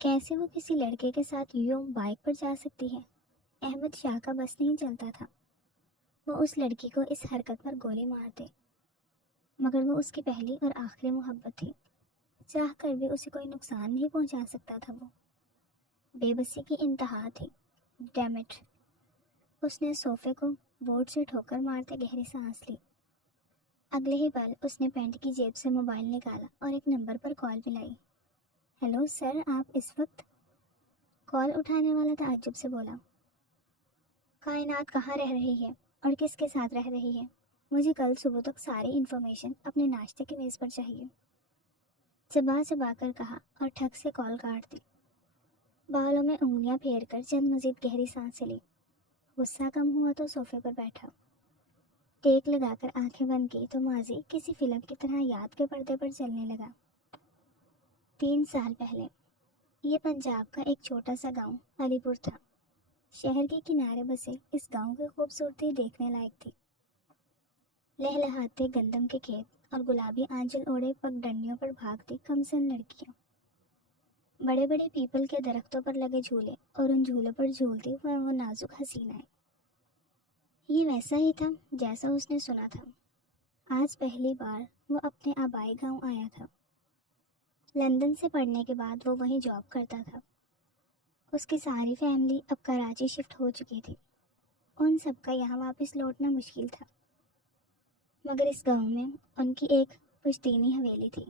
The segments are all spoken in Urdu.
کیسے وہ کسی لڑکے کے ساتھ یوں بائک پر جا سکتی ہے؟ احمد شاہ کا بس نہیں چلتا تھا، وہ اس لڑکی کو اس حرکت پر گولی مار دے، مگر وہ اس کی پہلی اور آخری محبت تھی، چاہ کر بھی اسے کوئی نقصان نہیں پہنچا سکتا تھا۔ وہ بے بسی کی انتہا تھی۔ ڈیمٹ! اس نے صوفے کو بورڈ سے ٹھوکر مارتے گہری سانس لی۔ اگلے ہی پل اس نے پینٹ کی جیب سے موبائل نکالا اور ایک نمبر پر کال ملائی۔ ہیلو سر، آپ اس وقت؟ کال اٹھانے والا تعجب سے بولا، کائنات کہاں رہ رہی ہے اور کس کے ساتھ رہ رہی ہے؟ مجھے کل صبح تک ساری انفارمیشن اپنے ناشتے کی میز پر چاہیے، چبا چبا کر کہا اور ٹھک سے کال کاٹ دی۔ بالوں میں انگلیاں پھیر کر چند مزید گہری سانسیں لی۔ غصہ کم ہوا تو صوفے پر بیٹھا، ٹیک لگا کر آنکھیں بند کی تو ماضی کسی فلم کی طرح یاد کے پردے پر چلنے لگا۔ 3 سال پہلے یہ پنجاب کا ایک چھوٹا سا گاؤں علی پور تھا۔ شہر کے کنارے بسے اس گاؤں کی خوبصورتی دیکھنے لائق تھی۔ لہلہاتے گندم کے کھیت اور گلابی آنچل اوڑے پگ ڈنڈیوں پر بھاگتی کمسن لڑکیاں، بڑے بڑے پیپل کے درختوں پر لگے جھولے اور ان جھولوں پر جھولتی وہ نازک حسینائیں۔ یہ ویسا ہی تھا جیسا اس نے سنا تھا۔ آج پہلی بار وہ اپنے آبائی گاؤں آیا تھا۔ لندن سے پڑھنے کے بعد وہ وہیں جاب کرتا تھا۔ اس کی ساری فیملی اب کراچی شفٹ ہو چکی تھی۔ ان سب کا یہاں واپس لوٹنا مشکل تھا، مگر اس گاؤں میں ان کی ایک پشتینی حویلی تھی۔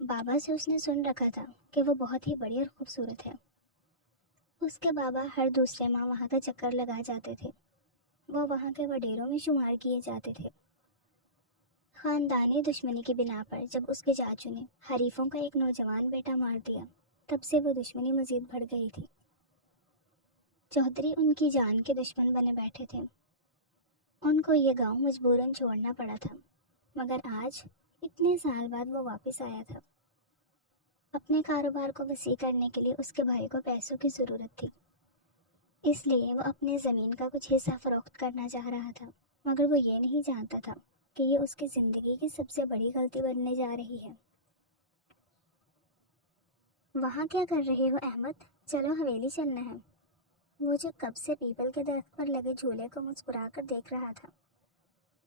بابا سے اس نے سن رکھا تھا کہ وہ بہت ہی بڑی اور خوبصورت ہے۔ اس کے بابا ہر دوسرے ماہ وہاں کا چکر لگا جاتے تھے۔ وہ وہاں کے وڈیروں میں شمار کیے جاتے تھے۔ خاندانی دشمنی کی بنا پر جب اس کے چاچو نے حریفوں کا ایک نوجوان بیٹا مار دیا، تب سے وہ دشمنی مزید بڑھ گئی تھی۔ چودھری ان کی جان کے دشمن بنے بیٹھے تھے۔ ان کو یہ گاؤں مجبوراً چھوڑنا پڑا تھا، مگر آج اتنے سال بعد وہ واپس آیا تھا۔ اپنے کاروبار کو وسیع کرنے کے لیے اس کے بھائی کو پیسوں کی ضرورت تھی، اس لیے وہ اپنے زمین کا کچھ حصہ فروخت کرنا چاہ رہا تھا، مگر وہ یہ نہیں جانتا تھا کہ یہ اس کی زندگی کی سب سے بڑی غلطی بننے جا رہی ہے۔ وہاں کیا کر رہے ہو احمد؟ چلو حویلی چلنا ہے۔ وہ جو کب سے پیپل کے درخت پر لگے جھولے کو مسکرا کر دیکھ رہا تھا،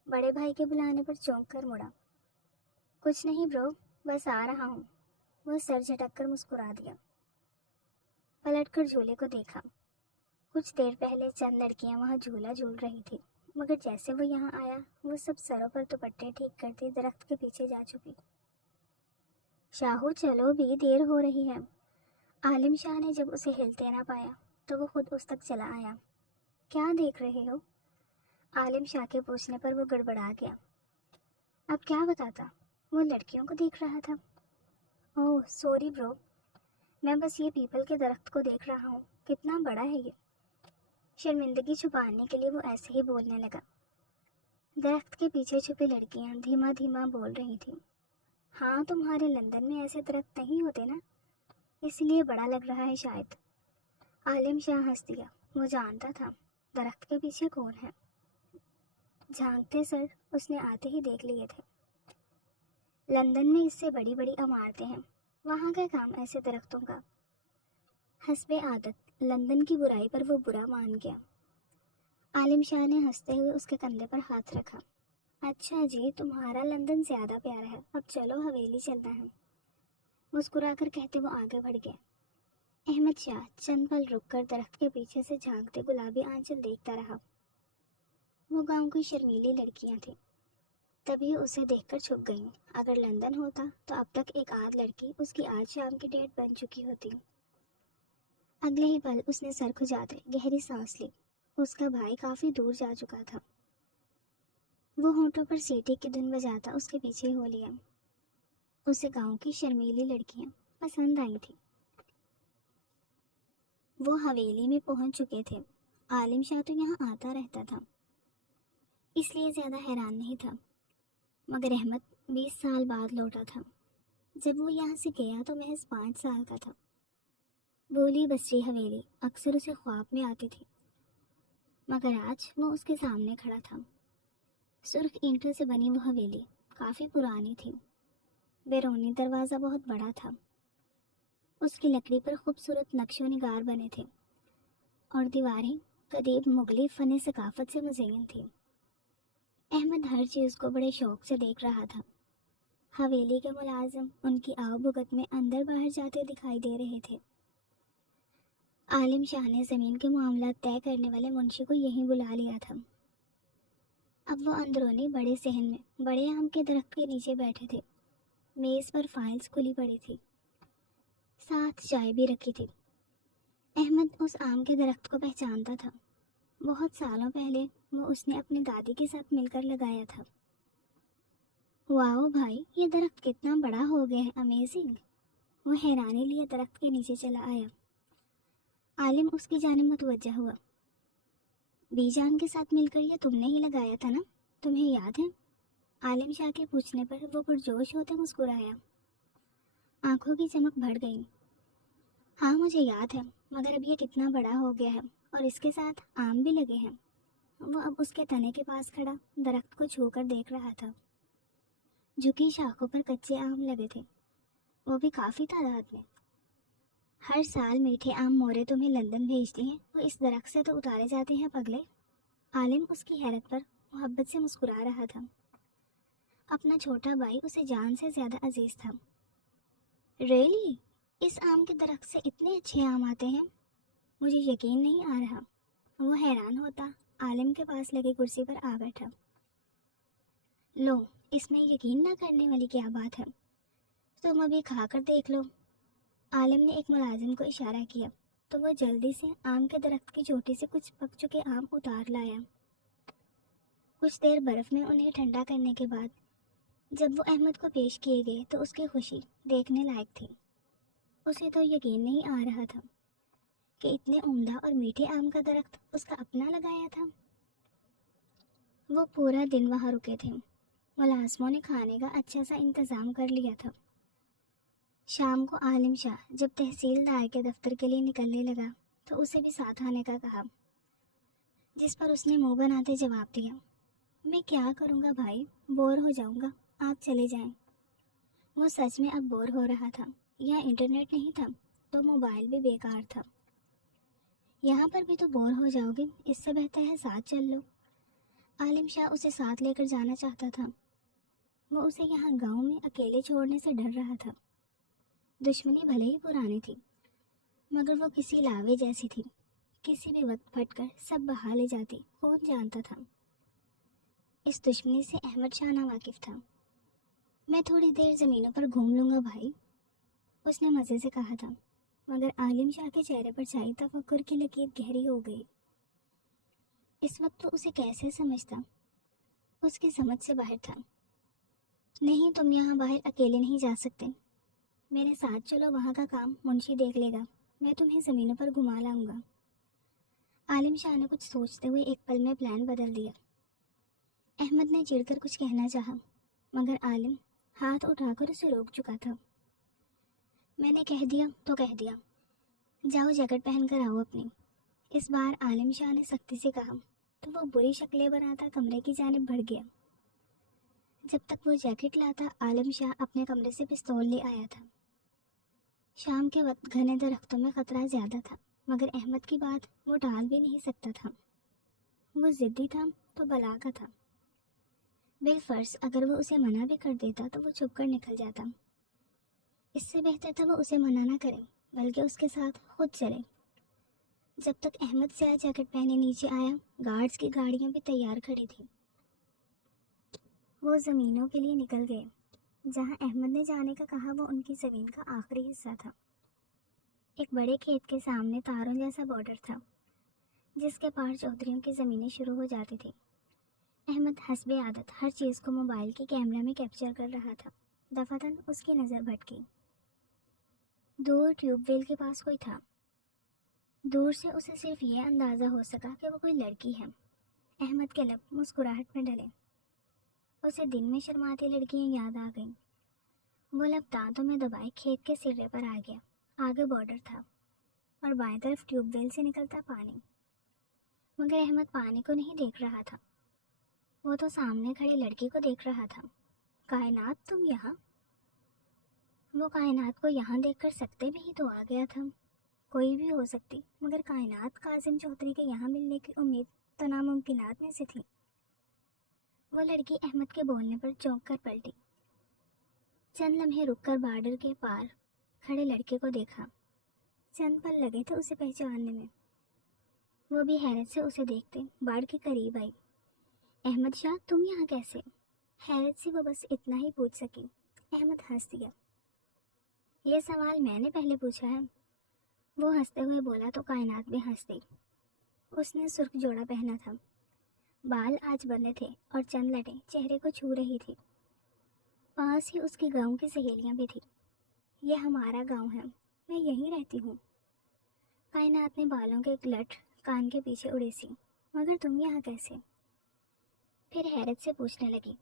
بڑے بھائی کے بلانے پر چونک کر مڑا۔ کچھ نہیں برو، بس آ رہا ہوں۔ وہ سر جھٹک کر مسکرا دیا، پلٹ کر جھولے کو دیکھا۔ کچھ دیر پہلے چند لڑکیاں وہاں جھولا جھول رہی تھی، مگر جیسے وہ یہاں آیا وہ سب سروں پر دوپٹے ٹھیک کرتی درخت کے پیچھے جا چھپی۔ شاہو چلو بھی، دیر ہو رہی ہے۔ عالم شاہ نے جب اسے ہلتے نہ پایا تو وہ خود اس تک چلا آیا۔ کیا دیکھ رہے ہو؟ عالم شاہ کے پوچھنے پر وہ گڑبڑا گیا۔ اب کیا بتاتا؟ وہ لڑکیوں کو دیکھ رہا تھا۔ اوہ سوری برو، میں بس یہ پیپل کے درخت کو دیکھ رہا ہوں، کتنا بڑا ہے یہ۔ شرمندگی چھپانے کے لیے وہ ایسے ہی بولنے لگا۔ درخت کے پیچھے چھپی لڑکیاں دھیما دھیما بول رہی تھیں۔ ہاں تمہارے لندن میں ایسے درخت نہیں ہوتے نا، اس لیے بڑا لگ رہا ہے شاید۔ عالم شاہ ہنس دیا، وہ جانتا تھا درخت کے پیچھے کون ہے۔ جھانکتے سر اس نے آتے ہی دیکھ لیے تھے۔ لندن میں اس سے بڑی بڑی عمارتیں ہیں، وہاں کا کام ایسے درختوں کا۔ حسب عادت لندن کی برائی پر وہ برا مان گیا۔ عالم شاہ نے ہنستے ہوئے اس کے کندھے پر ہاتھ رکھا۔ اچھا جی، تمہارا لندن زیادہ پیارا ہے، اب چلو حویلی چلنا ہے، مسکرا کر کہتے وہ آگے بڑھ گئے۔ احمد شاہ چند پل رک کر درخت کے پیچھے سے جھانکتے گلابی آنچل دیکھتا رہا۔ وہ گاؤں کی شرمیلی لڑکیاں تھیں، تبھی اسے دیکھ کر چھپ گئیں۔ اگر لندن ہوتا تو اب تک ایک آدھ لڑکی اس کی آج شام کی ڈیٹ بن چکی ہوتی۔ اگلے ہی پل اس نے سر کھجاتے گہری سانس لی۔ اس کا بھائی کافی دور جا چکا تھا۔ وہ ہونٹوں پر سیٹی کی دھن بجاتا اس کے پیچھے ہو لیا۔ اسے گاؤں کی شرمیلی لڑکیاں پسند آئی تھیں۔ وہ حویلی میں پہنچ چکے تھے۔ عالم شاہ تو یہاں آتا رہتا تھا، اس لیے زیادہ حیران نہیں تھا، مگر احمد 20 سال بعد لوٹا تھا۔ جب وہ یہاں سے گیا تو محض 5 سال کا تھا۔ بولی بسری حویلی اکثر اسے خواب میں آتی تھی، مگر آج وہ اس کے سامنے کھڑا تھا۔ سرخ اینٹوں سے بنی وہ حویلی کافی پرانی تھی۔ بیرونی دروازہ بہت بڑا تھا، اس کی لکڑی پر خوبصورت نقش و نگار بنے تھے اور دیواریں قدیم مغلی فن ثقافت سے مزین تھیں۔ احمد ہر چیز کو بڑے شوق سے دیکھ رہا تھا۔ حویلی کے ملازم ان کی آؤ بھگت میں اندر باہر جاتے دکھائی دے رہے تھے۔ عالم شاہ نے زمین کے معاملات طے کرنے والے منشی کو یہیں بلا لیا تھا۔ اب وہ اندرونی بڑے صحن میں بڑے آم کے درخت کے نیچے بیٹھے تھے۔ میز پر فائلز کھلی پڑی تھی، ساتھ چائے بھی رکھی تھی۔ احمد اس آم کے درخت کو پہچانتا تھا۔ بہت سالوں پہلے وہ اس نے اپنی دادی کے ساتھ مل کر لگایا تھا۔ واؤ بھائی، یہ درخت کتنا بڑا ہو گیا ہے، امیزنگ۔ وہ حیرانی لیے درخت کے نیچے چلا آیا۔ عالم اس کی جانب متوجہ ہوا۔ بی جان کے ساتھ مل کر یہ تم نے ہی لگایا تھا نا، تمہیں یاد ہے؟ عالم شاہ کے پوچھنے پر وہ پرجوش ہوتے مسکرایا۔ آنکھوں کی چمک بڑھ گئی۔ ہاں مجھے یاد ہے، مگر اب یہ کتنا بڑا ہو گیا ہے اور اس کے ساتھ آم بھی لگے ہیں۔ وہ اب اس کے تنے کے پاس کھڑا درخت کو چھو کر دیکھ رہا تھا۔ جھکی شاخوں پر کچے آم لگے تھے، وہ بھی کافی تعداد میں۔ ہر سال میٹھے آم مورے تمہیں لندن بھیجتی ہیں، وہ اس درخت سے تو اتارے جاتے ہیں پگلے۔ عالم اس کی حیرت پر محبت سے مسکرا رہا تھا۔ اپنا چھوٹا بھائی اسے جان سے زیادہ عزیز تھا۔ ریلی؟ اس آم کے درخت سے اتنے اچھے آم آتے ہیں؟ مجھے یقین نہیں آ رہا۔ وہ حیران ہوتا عالم کے پاس لگی کرسی پر آ بیٹھا۔ لو، اس میں یقین نہ کرنے والی کیا بات ہے، تم ابھی کھا کر دیکھ لو۔ عالم نے ایک ملازم کو اشارہ کیا تو وہ جلدی سے آم کے درخت کی چوٹی سے کچھ پک چکے آم اتار لایا۔ کچھ دیر برف میں انہیں ٹھنڈا کرنے کے بعد جب وہ احمد کو پیش کیے گئے تو اس کی خوشی دیکھنے لائق تھی۔ اسے تو یقین نہیں آ رہا تھا کہ اتنے عمدہ اور میٹھے آم کا درخت اس کا اپنا لگایا تھا۔ وہ پورا دن وہاں رکے تھے۔ ملازموں نے کھانے کا اچھا سا انتظام کر لیا تھا۔ شام کو عالم شاہ جب تحصیلدار کے دفتر کے لیے نکلنے لگا تو اسے بھی ساتھ آنے کا کہا، جس پر اس نے منہ بناتے جواب دیا، میں کیا کروں گا بھائی، بور ہو جاؤں گا، آپ چلے جائیں۔ وہ سچ میں اب بور ہو رہا تھا۔ یہاں انٹرنیٹ نہیں تھا تو موبائل بھی بیکار تھا۔ یہاں پر بھی تو بور ہو جاؤ گے، اس سے بہتر ہے ساتھ چل لو۔ عالم شاہ اسے ساتھ لے کر جانا چاہتا تھا۔ وہ اسے یہاں گاؤں میں اکیلے چھوڑنے سے ڈر رہا تھا۔ دشمنی بھلے ہی پرانی تھی مگر وہ کسی لاوے جیسی تھی، کسی بھی وقت پھٹ کر سب بہا لے جاتی، کون جانتا تھا۔ اس دشمنی سے احمد شاہ ناواقف تھا۔ میں تھوڑی دیر زمینوں پر گھوم لوں گا بھائی، اس نے مزے سے کہا تھا، مگر عالم شاہ کے چہرے پر چھائی تفکر کی لکیر گہری ہو گئی۔ اس وقت وہ اسے کیسے سمجھتا؟ اس کی سمجھ سے باہر تھا۔ نہیں، تم یہاں باہر اکیلے نہیں جا سکتے، میرے ساتھ چلو، وہاں کا کام منشی دیکھ لے گا، میں تمہیں زمینوں پر گھما لاؤں گا۔ عالم شاہ نے کچھ سوچتے ہوئے ایک پل میں پلان بدل دیا۔ احمد نے چڑھ کر کچھ کہنا چاہا مگر عالم ہاتھ اٹھا کر اسے روک چکا تھا۔ میں نے کہہ دیا تو کہہ دیا، جاؤ جیکٹ پہن کر آؤ اپنی۔ اس بار عالم شاہ نے سختی سے کہا تو وہ بری شکلیں بناتا کمرے کی جانب بڑھ گیا۔ جب تک وہ جیکٹ لاتا عالم شاہ اپنے کمرے سے پستول لے آیا تھا۔ شام کے وقت گھنے درختوں میں خطرہ زیادہ تھا مگر احمد کی بات وہ ٹال بھی نہیں سکتا تھا۔ وہ ضدی تھا تو بلا کا تھا۔ بالفرض اگر وہ اسے منع بھی کر دیتا تو وہ چھپ کر نکل جاتا۔ اس سے بہتر تھا وہ اسے منع نہ کرے بلکہ اس کے ساتھ خود چلے۔ جب تک احمد سیاہ جیکٹ پہنے نیچے آیا گارڈز کی گاڑیاں بھی تیار کھڑی تھیں۔ وہ زمینوں کے لیے نکل گئے۔ جہاں احمد نے جانے کا کہا وہ ان کی زمین کا آخری حصہ تھا۔ ایک بڑے کھیت کے سامنے تاروں جیسا بارڈر تھا جس کے پار چودھریوں کی زمینیں شروع ہو جاتی تھی۔ احمد حسب عادت ہر چیز کو موبائل کے کیمرہ میں کیپچر کر رہا تھا۔ دفعتاً اس کی نظر بھٹکی۔ دور ٹیوب ویل کے پاس کوئی تھا۔ دور سے اسے صرف یہ اندازہ ہو سکا کہ وہ کوئی لڑکی ہے۔ احمد کے لب مسکراہٹ میں ڈلے۔ اسے دن میں شرماتی لڑکیاں یاد آ گئیں۔ وہ لب دانتوں میں دبائے کھیت کے سرے پر آ گیا۔ آگے بارڈر تھا اور بائیں طرف ٹیوب ویل سے نکلتا پانی، مگر احمد پانی کو نہیں دیکھ رہا تھا، وہ تو سامنے کھڑی لڑکی کو دیکھ رہا تھا۔ کائنات، تم یہاں؟ وہ کائنات کو یہاں دیکھ کر سکتے بھی ہی تو آ گیا تھا، کوئی بھی ہو سکتی، مگر کائنات قاسم چودھری کے یہاں ملنے کی امید تو ناممکنات میں سے تھی۔ وہ لڑکی احمد کے بولنے پر چونک کر پلٹی، چند لمحے رک کر بارڈر کے پار کھڑے لڑکے کو دیکھا، چند پل لگے تھے اسے پہچاننے میں۔ وہ بھی حیرت سے اسے دیکھتے باڑ کے قریب آئی۔ احمد شاہ، تم یہاں کیسے؟ حیرت سے وہ بس اتنا ہی پوچھ سکی۔ احمد ہنس دیا۔ یہ سوال میں نے پہلے پوچھا ہے، وہ ہنستے ہوئے بولا تو کائنات بھی ہنس دی۔ اس نے سرخ جوڑا پہنا تھا، بال آج بندے تھے اور چند لٹیں چہرے کو چھو رہی تھی۔ پاس ہی اس کی گاؤں کی سہیلیاں بھی تھیں۔ یہ ہمارا گاؤں ہے، میں یہیں رہتی ہوں۔ کائنات نے بالوں کے ایک لٹ کان کے پیچھے اڑیسی۔ مگر تم یہاں کیسے؟ پھر حیرت سے پوچھنے لگی،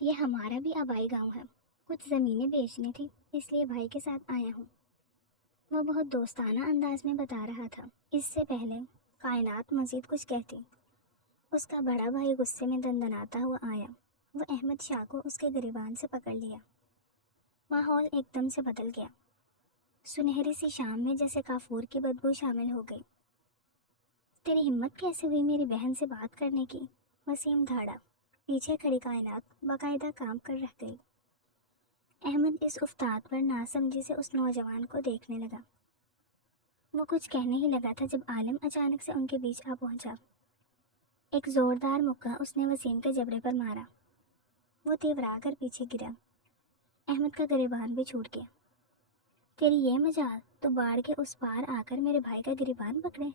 یہ ہمارا بھی آبائی گاؤں ہے، کچھ زمینیں بیچنی تھی اس لیے بھائی کے ساتھ آیا ہوں۔ وہ بہت دوستانہ انداز میں بتا رہا تھا۔ اس سے پہلے کائنات مزید کچھ کہتی، اس کا بڑا بھائی غصے میں دندناتا ہوا آیا۔ وہ احمد شاہ کو اس کے گریبان سے پکڑ لیا۔ ماحول ایک دم سے بدل گیا۔ سنہری سی شام میں جیسے کافور کی بدبو شامل ہو گئی۔ تیری ہمت کیسے ہوئی میری بہن سے بات کرنے کی؟ وسیم دھاڑا۔ پیچھے کھڑی کائنات باقاعدہ کام کر رہ گئی۔ احمد اس افتاد پر ناسمجھی سے اس نوجوان کو دیکھنے لگا۔ وہ کچھ کہنے ہی لگا تھا جب عالم اچانک سے ان کے بیچ آ پہنچا۔ ایک زوردار مکہ اس نے وسیم کے جبڑے پر مارا۔ وہ تیورا کر پیچھے گرا۔ احمد کا گریبان بھی چھوٹ گیا۔ تیری یہ مجال تو باڑ کے اس پار آ کر میرے بھائی کا گریبان پکڑے۔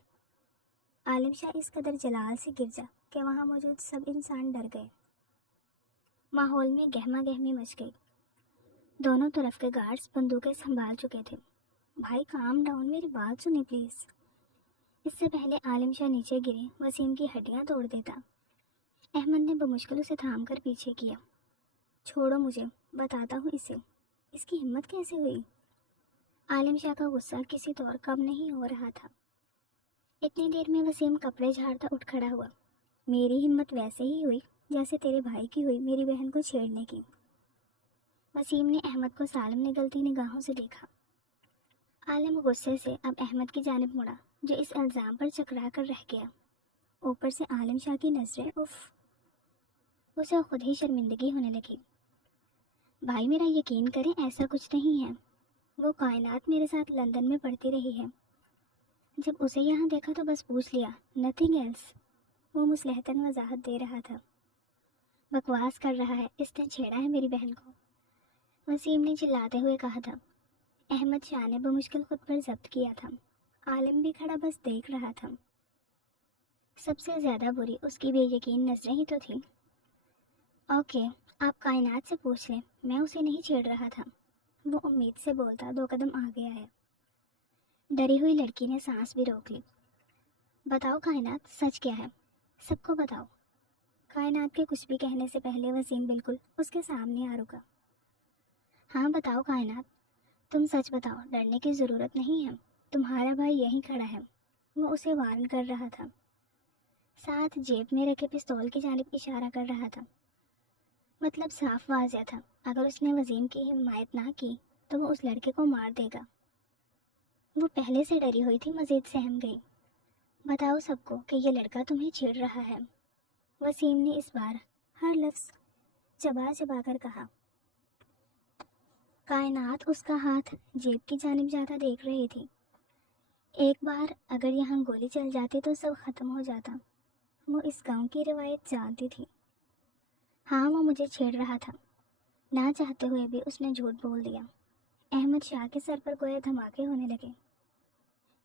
عالم شاہ اس قدر جلال سے گر جا کہ وہاں موجود سب انسان ڈر گئے۔ ماحول میں گہما گہمی مچ گئی۔ دونوں طرف کے گارڈز بندوقیں سنبھال چکے تھے۔ بھائی کام ڈاؤن، میری بات سنیں پلیز۔ اس سے پہلے عالم شاہ نیچے گرے وسیم کی ہڈیاں توڑ دیتا۔ احمد نے بمشکل اسے تھام کر پیچھے کیا۔ چھوڑو مجھے، بتاتا ہوں اسے، اس کی ہمت کیسے ہوئی؟ عالم شاہ کا غصہ کسی طور کم نہیں ہو رہا تھا۔ اتنی دیر میں وسیم کپڑے جھاڑتا اٹھ کھڑا ہوا۔ میری ہمت ویسے ہی ہوئی جیسے تیرے بھائی کی ہوئی میری بہن کو چھیڑنے کی۔ وسیم نے احمد کو سالم نگلتی نگاہوں سے دیکھا۔ عالم غصے سے اب احمد کی جانب مڑا جو اس الزام پر چکرا کر رہ گیا۔ اوپر سے عالم شاہ کی نظریں، اف! اسے خود ہی شرمندگی ہونے لگی۔ بھائی میرا یقین کریں، ایسا کچھ نہیں ہے۔ وہ کائنات میرے ساتھ لندن میں پڑھتی رہی ہے۔ جب اسے یہاں دیکھا تو بس پوچھ لیا، نتھنگ ایلس۔ وہ مصلحتاً وضاحت دے رہا تھا۔ بکواس کر رہا ہے، اس نے چھیڑا ہے میری بہن کو، وسیم نے چلاتے ہوئے کہا تھا۔ احمد شاہ نے بمشکل خود پر ضبط کیا تھا۔ عالم بھی کھڑا بس دیکھ رہا تھا۔ سب سے زیادہ بری اس کی بے یقین نظریں ہی تو تھیں۔ اوکے، آپ کائنات سے پوچھ لیں، میں اسے نہیں چھیڑ رہا تھا۔ وہ امید سے بولتا 2 قدم آگے آیا۔ ڈری ہوئی لڑکی نے سانس بھی روک لی۔ بتاؤ کائنات، سچ کیا ہے؟ سب کو بتاؤ۔ کائنات کے کچھ بھی کہنے سے پہلے وسیم بالکل اس کے سامنے آ رکا۔ ہاں بتاؤ کائنات، تم سچ بتاؤ، ڈرنے کی ضرورت نہیں ہے، تمہارا بھائی یہیں کھڑا ہے۔ وہ اسے وارن کر رہا تھا، ساتھ جیب میں رکھے پستول کی جانب اشارہ کر رہا تھا۔ مطلب صاف واضح تھا، اگر اس نے وسیم کی حمایت نہ کی تو وہ اس لڑکے کو مار دے گا۔ وہ پہلے سے ڈری ہوئی تھی، مزید سہم گئی۔ بتاؤ سب کو کہ یہ لڑکا تمہیں چھیڑ رہا ہے۔ وسیم نے اس بار ہر لفظ چبا چبا کر کہا۔ کائنات اس کا ہاتھ جیب کی جانب جاتا دیکھ رہی تھی۔ ایک بار اگر یہاں گولی چل جاتی تو سب ختم ہو جاتا۔ وہ اس گاؤں کی روایت جانتی تھی۔ ہاں، وہ مجھے چھیڑ رہا تھا۔ نہ چاہتے ہوئے بھی اس نے جھوٹ بول دیا۔ احمد شاہ کے سر پر گویا دھماکے ہونے لگے۔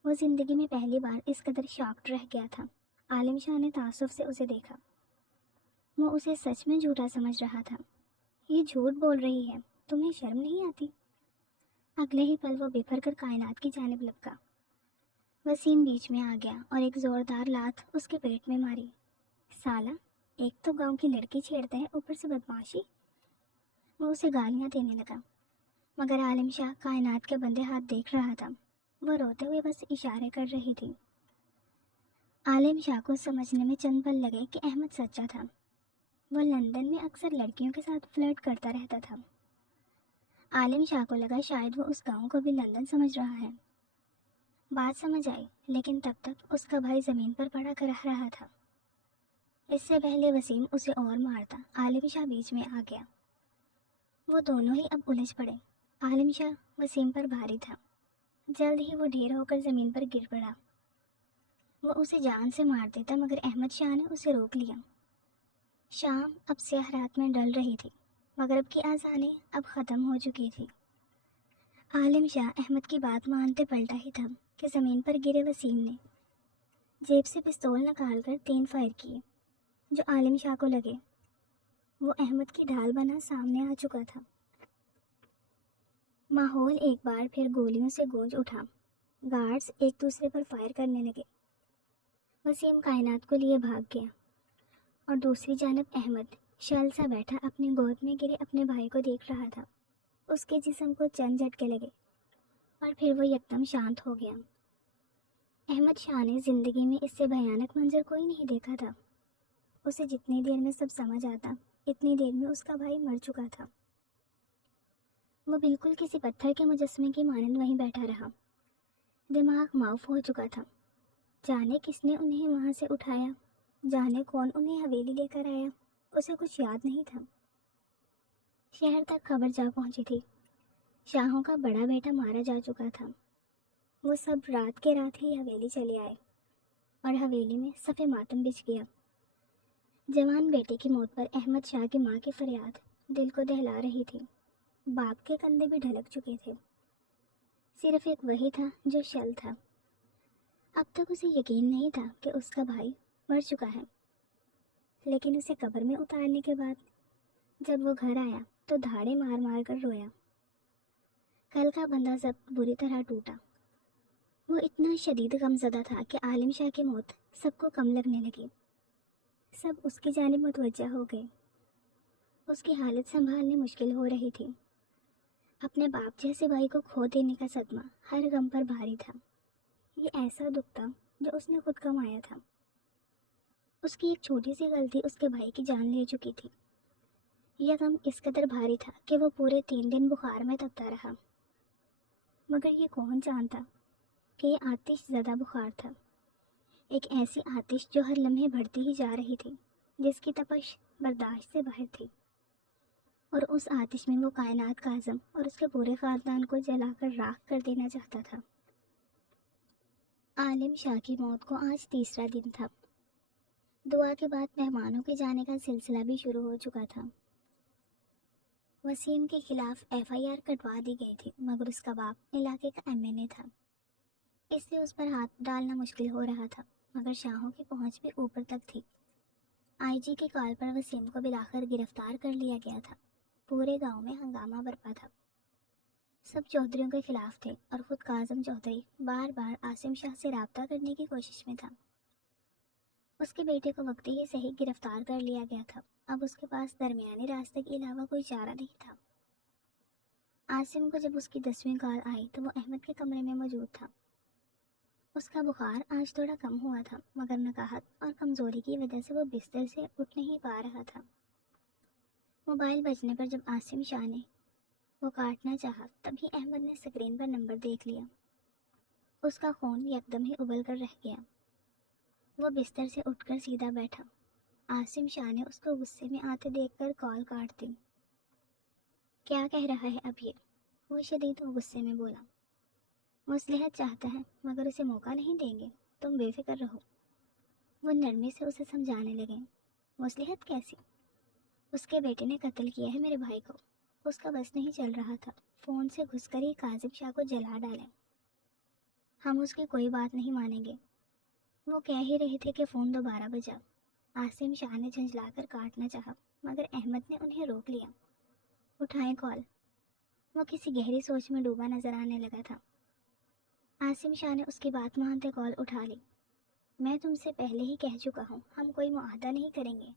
وہ زندگی میں پہلی بار اس قدر شاکڈ رہ گیا تھا۔ عالم شاہ نے تعصب سے اسے دیکھا۔ وہ اسے سچ میں جھوٹا سمجھ رہا تھا۔ یہ جھوٹ بول رہی ہے، تمہیں شرم نہیں آتی؟ اگلے ہی پل وہ بفر کر کائنات کی جانب لپکا۔ وسیم بیچ میں آ گیا اور ایک زوردار لات اس کے پیٹ میں ماری۔ سالہ، ایک تو گاؤں کی لڑکی چھیڑتا ہے، اوپر سے بدماشی۔ وہ اسے گالیاں دینے لگا، مگر عالم شاہ کائنات کے بندے ہاتھ دیکھ رہا تھا۔ وہ روتے ہوئے بس اشارے کر رہی تھی۔ عالم شاہ کو سمجھنے میں چند پل لگے کہ احمد سچا تھا۔ وہ لندن میں اکثر لڑکیوں کے ساتھ فلرٹ کرتا رہتا تھا۔ عالم شاہ کو لگا شاید وہ اس گاؤں کو بھی لندن سمجھ رہا ہے۔ بات سمجھ آئی، لیکن تب تک اس کا بھائی زمین پر پڑا کر رہ رہا تھا۔ اس سے پہلے وسیم اسے اور مارتا، عالم شاہ بیچ میں آ گیا۔ وہ دونوں ہی اب الجھ پڑے۔ عالم شاہ وسیم پر بھاری تھا، جلد ہی وہ ڈھیر ہو کر زمین پر گر پڑا۔ وہ اسے جان سے مار دیتا مگر احمد شاہ نے اسے روک لیا۔ شام اب سیاہ رات میں ڈل رہی تھی، مغرب کی اذانیں اب ختم ہو چکی تھی۔ عالم شاہ احمد کی بات مانتے پلٹا ہی تھا کہ زمین پر گرے وسیم نے جیب سے پستول نکال کر 3 فائر کیے جو عالم شاہ کو لگے۔ وہ احمد کی ڈھال بنا سامنے آ چکا تھا۔ ماحول ایک بار پھر گولیوں سے گونج اٹھا۔ گارڈز ایک دوسرے پر فائر کرنے لگے۔ وسیم کائنات کو لیے بھاگ گیا اور دوسری جانب احمد شل سا بیٹھا اپنی گود میں گرے اپنے بھائی کو دیکھ رہا تھا۔ اس کے جسم کو چند جھٹکے لگے اور پھر وہ یکدم شانت ہو گیا۔ احمد شاہ نے زندگی میں اس سے بھیانک منظر کوئی نہیں دیکھا تھا۔ اسے جتنی دیر میں سب سمجھ آتا اتنی دیر میں اس کا بھائی مر چکا تھا۔ وہ بالکل کسی پتھر کے مجسمے کی مانند وہیں بیٹھا رہا۔ دماغ معاف ہو چکا تھا۔ جانے کس نے انہیں وہاں سے اٹھایا، جانے کون انہیں حویلی لے کر آیا، اسے کچھ یاد نہیں تھا۔ شہر تک خبر جا پہنچی تھی، شاہوں کا بڑا بیٹا مارا جا چکا تھا۔ وہ سب رات کے رات ہی حویلی چلے آئے اور حویلی میں صف ماتم بچھ گیا۔ جوان بیٹے کی موت پر احمد شاہ کی ماں کی فریاد دل کو دہلا رہی تھی۔ باپ کے کندھے بھی ڈھلک چکے تھے۔ صرف ایک وہی تھا جو شل تھا۔ اب تک اسے یقین نہیں تھا کہ اس کا بھائی مر چکا ہے، لیکن اسے قبر میں اتارنے کے بعد جب وہ گھر آیا تو دھاڑے مار مار کر رویا۔ کل کا بندہ ضبط بری طرح ٹوٹا۔ وہ اتنا شدید غمزدہ تھا کہ عالم شاہ کی موت سب کو کم لگنے لگی۔ سب اس کی جانب متوجہ ہو گئے۔ اس کی حالت سنبھالنی مشکل ہو رہی تھی۔ اپنے باپ جیسے بھائی کو کھو دینے کا صدمہ ہر غم پر بھاری تھا۔ یہ ایسا دکھ تھا جو اس نے خود کمایا تھا۔ اس کی ایک چھوٹی سی غلطی اس کے بھائی کی جان لے چکی تھی۔ یہ غم اس قدر بھاری تھا کہ وہ پورے 3 دن بخار میں تپتا رہا۔ مگر یہ کون جانتا کہ یہ آتش زدہ بخار تھا، ایک ایسی آتش جو ہر لمحے بڑھتی ہی جا رہی تھی، جس کی تپش برداشت سے باہر تھی، اور اس آتش میں وہ کائنات کا اعظم اور اس کے پورے خاندان کو جلا کر راکھ کر دینا چاہتا تھا۔ عالم شاہ کی موت کو آج 3را دن تھا۔ دعا کے بعد مہمانوں کے جانے کا سلسلہ بھی شروع ہو چکا تھا۔ وسیم کے خلاف FIR کٹوا دی گئی تھی، مگر اس کا باپ علاقے کا MNA تھا، اس لیے اس پر ہاتھ ڈالنا مشکل ہو رہا تھا، مگر شاہوں کی پہنچ بھی اوپر تک تھی۔ IG کی کال پر وسیم کو بلاخر گرفتار کر لیا گیا تھا۔ پورے گاؤں میں ہنگامہ برپا تھا۔ سب چودھریوں کے خلاف تھے اور خود کاظم چودھری بار بار عاصم شاہ سے رابطہ کرنے کی کوشش میں تھا۔ اس کے بیٹے کو وقتی ہی صحیح گرفتار کر لیا گیا تھا۔ اب اس کے پاس درمیانی راستے کے علاوہ کوئی چارہ نہیں تھا۔ عاصم کو جب اس کی 10ویں کال آئی تو وہ احمد کے کمرے میں موجود تھا۔ اس کا بخار آج تھوڑا کم ہوا تھا، مگر نکاہت اور کمزوری کی وجہ سے وہ بستر سے اٹھ نہیں پا رہا تھا۔ موبائل بجنے پر جب عاصم شاہ نے وہ کاٹنا چاہا تبھی احمد نے اسکرین پر نمبر دیکھ لیا۔ اس کا خون یکدم ہی ابل کر رہ گیا۔ وہ بستر سے اٹھ کر سیدھا بیٹھا۔ عاصم شاہ نے اس کو غصے میں آتے دیکھ کر کال کاٹ دی۔ کیا کہہ رہا ہے اب یہ؟ وہ شدید غصے میں بولا۔ مصلحت چاہتا ہے مگر اسے موقع نہیں دیں گے، تم بے فکر رہو۔ وہ نرمی سے اسے سمجھانے لگے۔ مصلحت کیسی؟ اس کے بیٹے نے قتل کیا ہے میرے بھائی کو، اس کا بس نہیں چل رہا تھا، فون سے گھس کر ہی کاظم شاہ کو جلا ڈالیں۔ ہم اس کی کوئی بات نہیں مانیں گے۔ وہ کہہ ہی رہے تھے کہ فون دوبارہ بجا۔ عاصم شاہ نے جھنجھلا کر کاٹنا چاہا مگر احمد نے انہیں روک لیا۔ اٹھائیں کال۔ وہ کسی گہری سوچ میں ڈوبا نظر آنے لگا تھا۔ عاصم شاہ نے اس کی بات مانتے کال اٹھا لی۔ میں تم سے پہلے ہی کہہ چکا ہوں، ہم کوئی معاہدہ نہیں کریں گے۔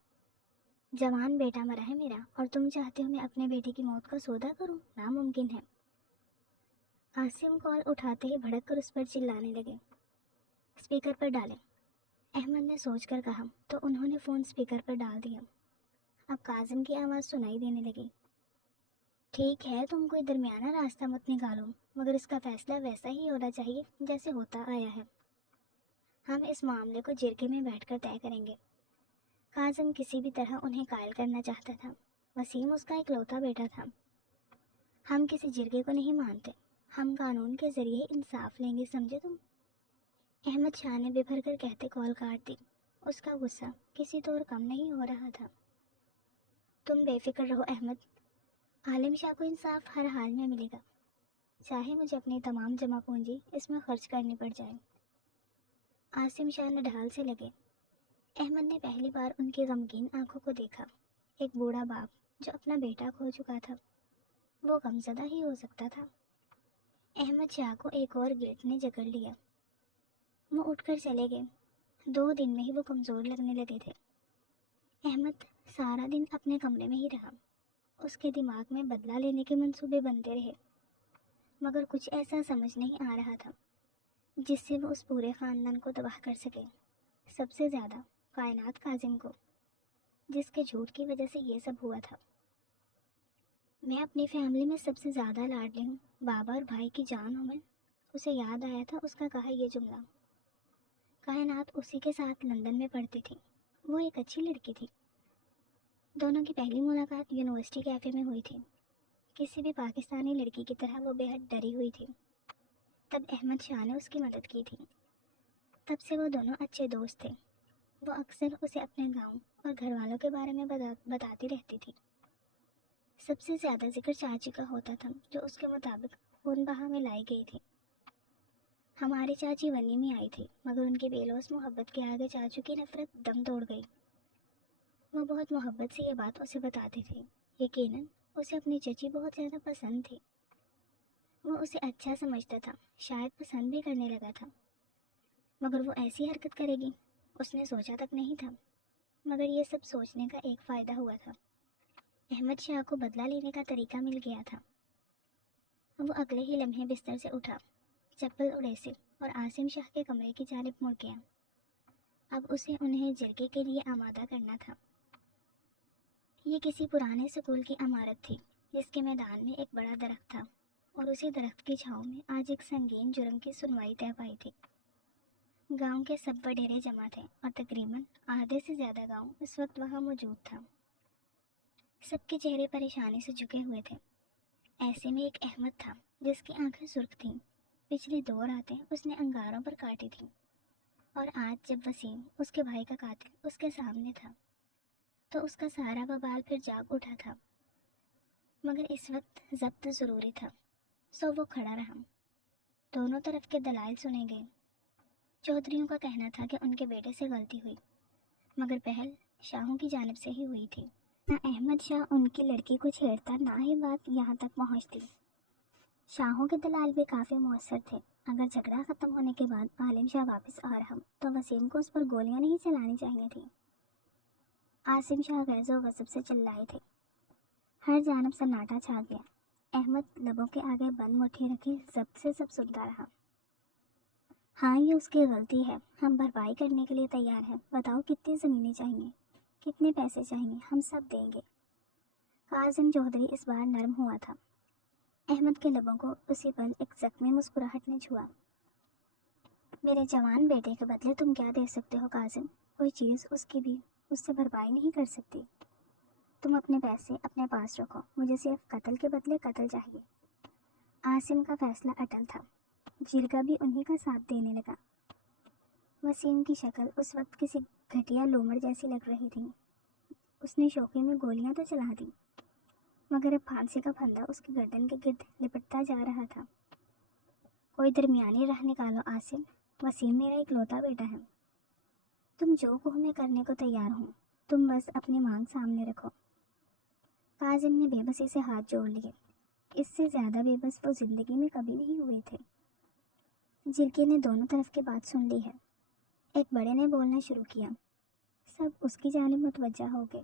جوان بیٹا مرا ہے میرا اور تم چاہتے ہو میں اپنے بیٹے کی موت کا سودا کروں؟ ناممکن ہے۔ عاصم کال اٹھاتے ہی بھڑک کر اس پر چلانے لگے۔ اسپیکر پر ڈالیں۔ احمد نے سوچ کر کہا تو انہوں نے فون اسپیکر پر ڈال دیا۔ اب کاظم کی آواز سنائی دینے لگی۔ ٹھیک ہے، تم کوئی درمیانہ راستہ مت نکالو، مگر اس کا فیصلہ ویسا ہی ہونا چاہیے جیسے ہوتا آیا ہے۔ ہم اس معاملے کو جرگے میں بیٹھ کر طے کریں گے۔ کاظم کسی بھی طرح انہیں قائل کرنا چاہتا تھا۔ وسیم اس کا اکلوتا بیٹا تھا۔ ہم کسی جرگے کو نہیں مانتے، ہم قانون کے ذریعے انصاف لیں گے، سمجھے تم؟ احمد شاہ نے بے بھر کر کہتے کال کاٹ دی۔ اس کا غصہ کسی طور کم نہیں ہو رہا تھا۔ تم بے فکر رہو احمد، عالم شاہ کو انصاف ہر حال میں ملے گا، چاہے مجھے اپنی تمام جمع پونجی اس میں خرچ کرنی پڑ جائے۔ عاصم شاہ نے ڈھال سے لگے۔ احمد نے پہلی بار ان کی غمگین آنکھوں کو دیکھا۔ ایک بوڑھا باپ جو اپنا بیٹا کھو چکا تھا، وہ غمزدہ ہی ہو سکتا تھا۔ احمد شاہ کو ایک اور گلٹ نے جکڑ لیا۔ وہ اٹھ کر چلے گئے۔ 2 دن میں ہی وہ کمزور لگنے لگے تھے۔ احمد سارا دن اپنے کمرے میں ہی رہا۔ اس کے دماغ میں بدلہ لینے کے منصوبے بنتے رہے، مگر کچھ ایسا سمجھ نہیں آ رہا تھا جس سے وہ اس پورے خاندان کو تباہ کر سکے، سب سے زیادہ کائنات کاظم کو، جس کے جھوٹ کی وجہ سے یہ سب ہوا تھا۔ میں اپنی فیملی میں سب سے زیادہ لاڈلی ہوں، بابا اور بھائی کی جان ہوں میں۔ اسے یاد آیا تھا اس کا کہا یہ جملہ۔ کائنات اسی کے ساتھ لندن میں پڑھتی تھی۔ وہ ایک اچھی لڑکی تھی۔ دونوں کی پہلی ملاقات یونیورسٹی کیفے میں ہوئی تھی۔ کسی بھی پاکستانی لڑکی کی طرح وہ بے حد ڈری ہوئی تھی۔ تب احمد شاہ نے اس کی مدد کی تھی۔ تب سے وہ دونوں اچھے دوست تھے۔ وہ اکثر اسے اپنے گاؤں اور گھر والوں کے بارے میں بتاتی رہتی تھی۔ سب سے زیادہ ذکر چاچی کا ہوتا تھا، جو اس کے مطابق خون بہا میں لائی گئی تھی۔ ہماری چاچی ونی میں آئی تھی، مگر ان کی بے لوث محبت کے آگے چاچو کی نفرت دم توڑ گئی۔ وہ بہت محبت سے یہ بات اسے بتاتی تھی۔ یقیناً اسے اپنی چچی بہت زیادہ پسند تھی۔ وہ اسے اچھا سمجھتا تھا، شاید پسند بھی کرنے لگا تھا، مگر وہ ایسی حرکت کرے گی اس نے سوچا تک نہیں تھا۔ مگر یہ سب سوچنے کا ایک فائدہ ہوا تھا، احمد شاہ کو بدلہ لینے کا طریقہ مل گیا تھا۔ وہ اگلے ہی لمحے بستر سے اٹھا، چپل اڑیسی اور عاصم شاہ کے کمرے کی جانب مڑ گیا۔ اب اسے انہیں جرگے کے لیے آمادہ کرنا تھا۔ یہ کسی پرانے سکول کی عمارت تھی جس کے میدان میں ایک بڑا درخت تھا، اور اسی درخت کی چھاؤں میں آج ایک سنگین جرم کی سنوائی طے پائی تھی۔ گاؤں کے سب وڈیرے جمع تھے اور تقریباً آدھے سے زیادہ گاؤں اس وقت وہاں موجود تھا۔ سب کے چہرے پریشانی سے جھکے ہوئے تھے۔ ایسے میں ایک احمد تھا جس کی آنکھیں سرخ تھیں۔ پچھلی 2 راتیں اس نے انگاروں پر کاٹی تھیں، اور آج جب وسیم اس کے بھائی کا قاتل اس کے سامنے تھا تو اس کا سارا وبال پھر جاگ اٹھا تھا۔ مگر اس وقت ضبط ضروری تھا، سو وہ کھڑا رہا۔ دونوں طرف کے دلائل سنے گئے۔ چودھریوں کا کہنا تھا کہ ان کے بیٹے سے غلطی ہوئی، مگر پہل شاہوں کی جانب سے ہی ہوئی تھی۔ نہ احمد شاہ ان کی لڑکی کو چھیڑتا، نہ ہی بات یہاں تک پہنچتی۔ شاہوں کے دلائل بھی کافی مؤثر تھے۔ اگر جھگڑا ختم ہونے کے بعد عالم شاہ واپس آ رہا تو وسیم کو اس پر گولیاں نہیں چلانی چاہیے تھیں۔ عاصم شاہ غیظ و غضب سے چلائے تھے۔ ہر جانب سناٹا چھا گیا۔ احمد لبوں کے آگے بند مٹھی رکھے ضبط سے سب سنتا رہا۔ ہاں، یہ اس کی غلطی ہے، ہم بھرپائی کرنے کے لیے تیار ہیں۔ بتاؤ کتنی زمینیں چاہیے، کتنے پیسے چاہیے، ہم سب دیں گے۔ کاظم چودھری اس بار نرم ہوا تھا۔ احمد کے لبوں کو اسی پل ایک زخمی مسکراہٹ نے چھوا۔ میرے جوان بیٹے کے بدلے تم کیا دے سکتے ہو کاظم؟ کوئی چیز اس کی بھی اس سے بھرپائی نہیں کر سکتی۔ تم اپنے پیسے اپنے پاس رکھو، مجھے صرف قتل کے بدلے قتل چاہیے۔ عاصم کا فیصلہ اٹل تھا۔ جرگہ بھی انہی کا ساتھ دینے لگا۔ وسیم کی شکل اس وقت کسی گھٹیا لومڑ جیسی لگ رہی تھی۔ اس نے شوخی میں گولیاں تو چلا دی، مگر اب پھانسی کا پھندا اس کی گردن کے گرد لپٹتا جا رہا تھا۔ کوئی درمیانی راہ نکالو عاصم، وسیم میرا اکلوتا بیٹا ہے۔ تم جو کہو میں کرنے کو تیار ہوں، تم بس اپنی مانگ سامنے رکھو۔ کاظم نے بے بسی سے ہاتھ جوڑ لیے۔ اس سے زیادہ بے بس وہ زندگی میں کبھی نہیں ہوئے تھے۔ جرگے نے دونوں طرف کی بات سن لی ہے۔ ایک بڑے نے بولنا شروع کیا۔ سب اس کی جانب متوجہ ہو گئے،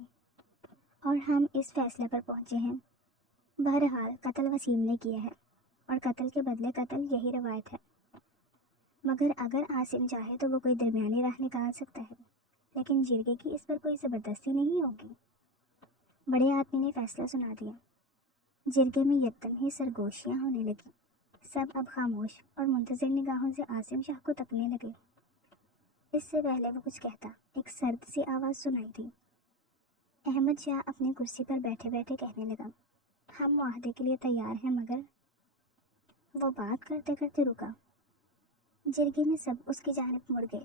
اور ہم اس فیصلے پر پہنچے ہیں۔ بہرحال قتل وسیم نے کیا ہے، اور قتل کے بدلے قتل یہی روایت ہے۔ مگر اگر عاصم چاہے تو وہ کوئی درمیانی راہ نکال سکتا ہے، لیکن جرگے کی اس پر کوئی زبردستی نہیں ہوگی۔ بڑے آدمی نے فیصلہ سنا دیا۔ جرگے میں یکدم ہی سرگوشیاں ہونے لگی. سب اب خاموش اور منتظر نگاہوں سے عاصم شاہ کو تکنے لگے. اس سے پہلے وہ کچھ کہتا ایک سرد سی آواز سنائی تھی. احمد شاہ اپنی کرسی پر بیٹھے بیٹھے کہنے لگا, ہم معاہدے کے لیے تیار ہیں, مگر وہ بات کرتے کرتے رکا. جرگے میں سب اس کی جانب مڑ گئے.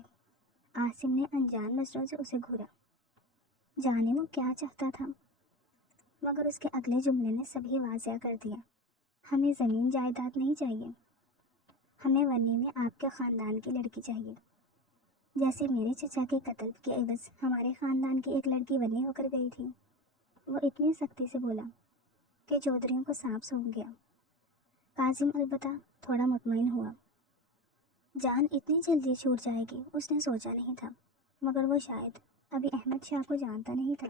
عاصم نے انجان نظروں سے اسے گھورا. جانے وہ کیا چاہتا تھا, مگر اس کے اگلے جملے نے سبھی واضح کر دیا. ہمیں زمین جائیداد نہیں چاہیے, ہمیں ونی میں آپ کے خاندان کی لڑکی چاہیے. جیسے میرے چچا کے قتل کے عوض ہمارے خاندان کی ایک لڑکی ونی ہو کر گئی تھی. وہ اتنی سختی سے بولا کہ چودھریوں کو سانپ سونگ گیا. کاظم البتہ تھوڑا مطمئن ہوا. جان اتنی جلدی چھوٹ جائے گی اس نے سوچا نہیں تھا, مگر وہ شاید ابھی احمد شاہ کو جانتا نہیں تھا.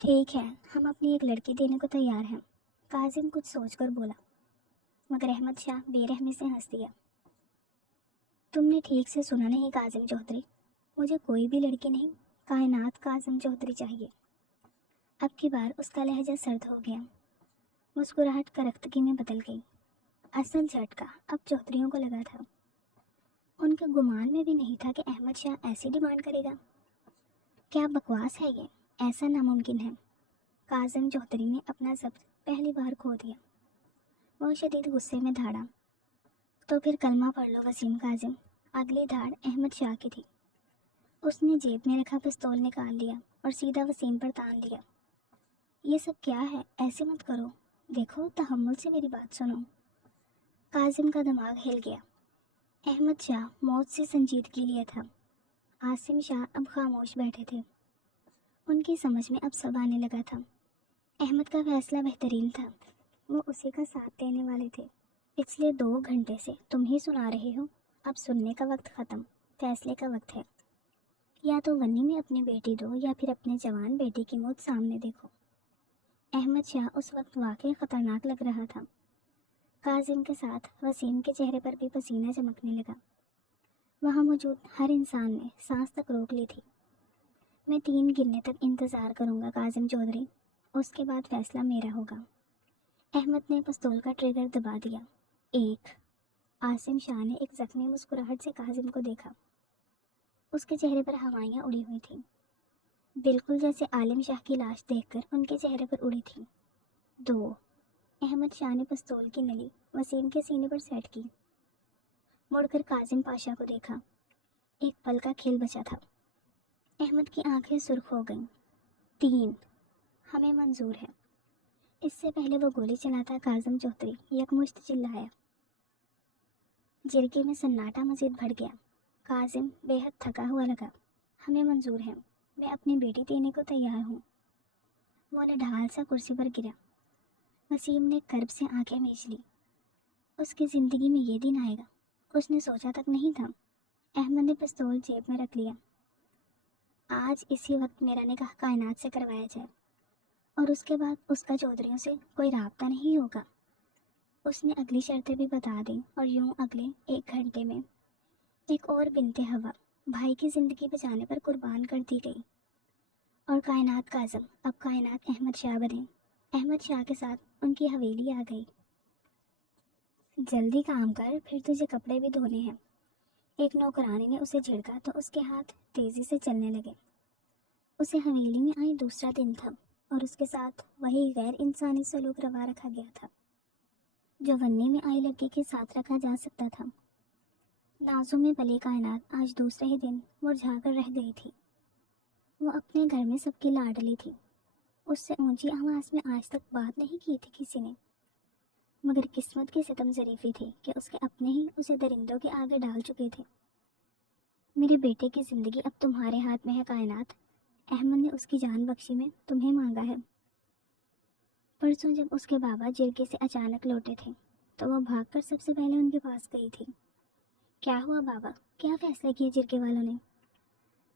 ٹھیک ہے, ہم اپنی ایک لڑکی دینے کو تیار ہیں, کاظم کچھ سوچ کر بولا. مگر احمد شاہ بے رحمی سے ہنس دیا. تم نے ٹھیک سے سنا نہیں کاظم چودھری, مجھے کوئی بھی لڑکی نہیں, کائنات کاظم چودھری چاہیے. اب کی بار اس کا لہجہ سرد ہو گیا. مسکراہٹ کرختگی میں بدل گئی. اصل جھٹکا اب چودھریوں کو لگا تھا. ان کے گمان میں بھی نہیں تھا کہ احمد شاہ ایسی ڈیمانڈ کرے گا. کیا بکواس ہے یہ, ایسا ناممکن ہے. کاظم چودھری نے اپنا ضبط پہلی بار کھو دیا. وہ شدید غصے میں دھاڑا. تو پھر کلمہ پڑھ لو وسیم کاظم. اگلی دھاڑ احمد شاہ کی تھی. اس نے جیب میں رکھا پستول نکال لیا اور سیدھا وسیم پر تان دیا. یہ سب کیا ہے, ایسے مت کرو, دیکھو تحمل سے میری بات سنو. کاظم کا دماغ ہل گیا. احمد شاہ موت سے سنجیدگی لیے تھا. عاصم شاہ اب خاموش بیٹھے تھے. ان کی سمجھ میں اب سب آنے لگا تھا. احمد کا فیصلہ بہترین تھا, وہ اسی کا ساتھ دینے والے تھے. پچھلے 2 گھنٹے سے تم ہی سنا رہے ہو, اب سننے کا وقت ختم, فیصلے کا وقت ہے. یا تو ونی میں اپنی بیٹی دو یا پھر اپنے جوان بیٹی کی موت سامنے دیکھو. احمد شاہ اس وقت واقعی خطرناک لگ رہا تھا. کاظم کے ساتھ وسیم کے چہرے پر بھی پسینہ چمکنے لگا. وہاں موجود ہر انسان نے سانس تک روک لی تھی. میں 3 گننے تک انتظار کروں گا کاظم چودھری, اس کے بعد فیصلہ میرا ہوگا. احمد نے پستول کا ٹریگر دبا دیا. 1. عاصم شاہ نے ایک زخمی مسکراہٹ سے کاظم کو دیکھا. اس کے چہرے پر ہوائیاں اڑی ہوئی تھیں, بالکل جیسے عالم شاہ کی لاش دیکھ کر ان کے چہرے پر اڑی تھی. 2. احمد شاہ نے پستول کی نلی وسیم کے سینے پر سیٹ کی. مڑ کر کاظم پاشا کو دیکھا. ایک پل کا کھیل بچا تھا. احمد کی آنکھیں سرخ ہو گئیں. 3. ہمیں منظور ہے. اس سے پہلے وہ گولی چلاتا کاظم چودھری یکمشت چلایا. جرگے میں سناٹا مزید بڑھ گیا. کاظم بے حد تھکا ہوا لگا. ہمیں منظور ہے, میں اپنی بیٹی دینے کو تیار ہوں. وہ نڈھال سا کرسی پر گرا. وسیم نے کرب سے آنکھیں میچ لی. اس کی زندگی میں یہ دن آئے گا, اس نے سوچا تک نہیں تھا. احمد نے پستول جیب میں رکھ لیا. آج اسی وقت میرا نکاح کائنات سے کروایا جائے, اور اس کے بعد اس کا چودھریوں سے کوئی رابطہ نہیں ہوگا. اس نے اگلی شرطیں بھی بتا دیں, اور یوں اگلے 1 گھنٹے میں ایک اور بنت ہوا بھائی کی زندگی بچانے پر قربان کر دی گئی. اور کائنات کاظم اب کائنات احمد شاہ بنے. احمد شاہ کے ساتھ ان کی حویلی آ گئی. جلدی کام کر, پھر تجھے کپڑے بھی دھونے ہیں. ایک نوکرانی نے اسے جھڑکا تو اس کے ہاتھ تیزی سے چلنے لگے. اسے حویلی میں آئی دوسرا دن تھا, اور اس کے ساتھ وہی غیر انسانی سلوک روا رکھا گیا تھا جو ونی میں آئی لڑکی کے ساتھ رکھا جا سکتا تھا. نازوں میں پلی کائنات آج دوسرے ہی دن مرجھا کر رہ گئی تھی. وہ اپنے گھر میں سب کی لاڈلی تھی. اس سے اونچی آواز میں آج تک بات نہیں کی تھی کسی نے, مگر قسمت کی ستم ظریفی تھی کہ اس کے اپنے ہی اسے درندوں کے آگے ڈال چکے تھے. میرے بیٹے کی زندگی اب تمہارے ہاتھ میں ہے کائنات. احمد نے اس کی جان بخشی میں تمہیں مانگا ہے. پرسوں جب اس کے بابا جرگے سے اچانک لوٹے تھے تو وہ بھاگ کر سب سے پہلے ان کے پاس گئی تھی. کیا ہوا بابا, کیا فیصلہ کیا جرگے والوں نے؟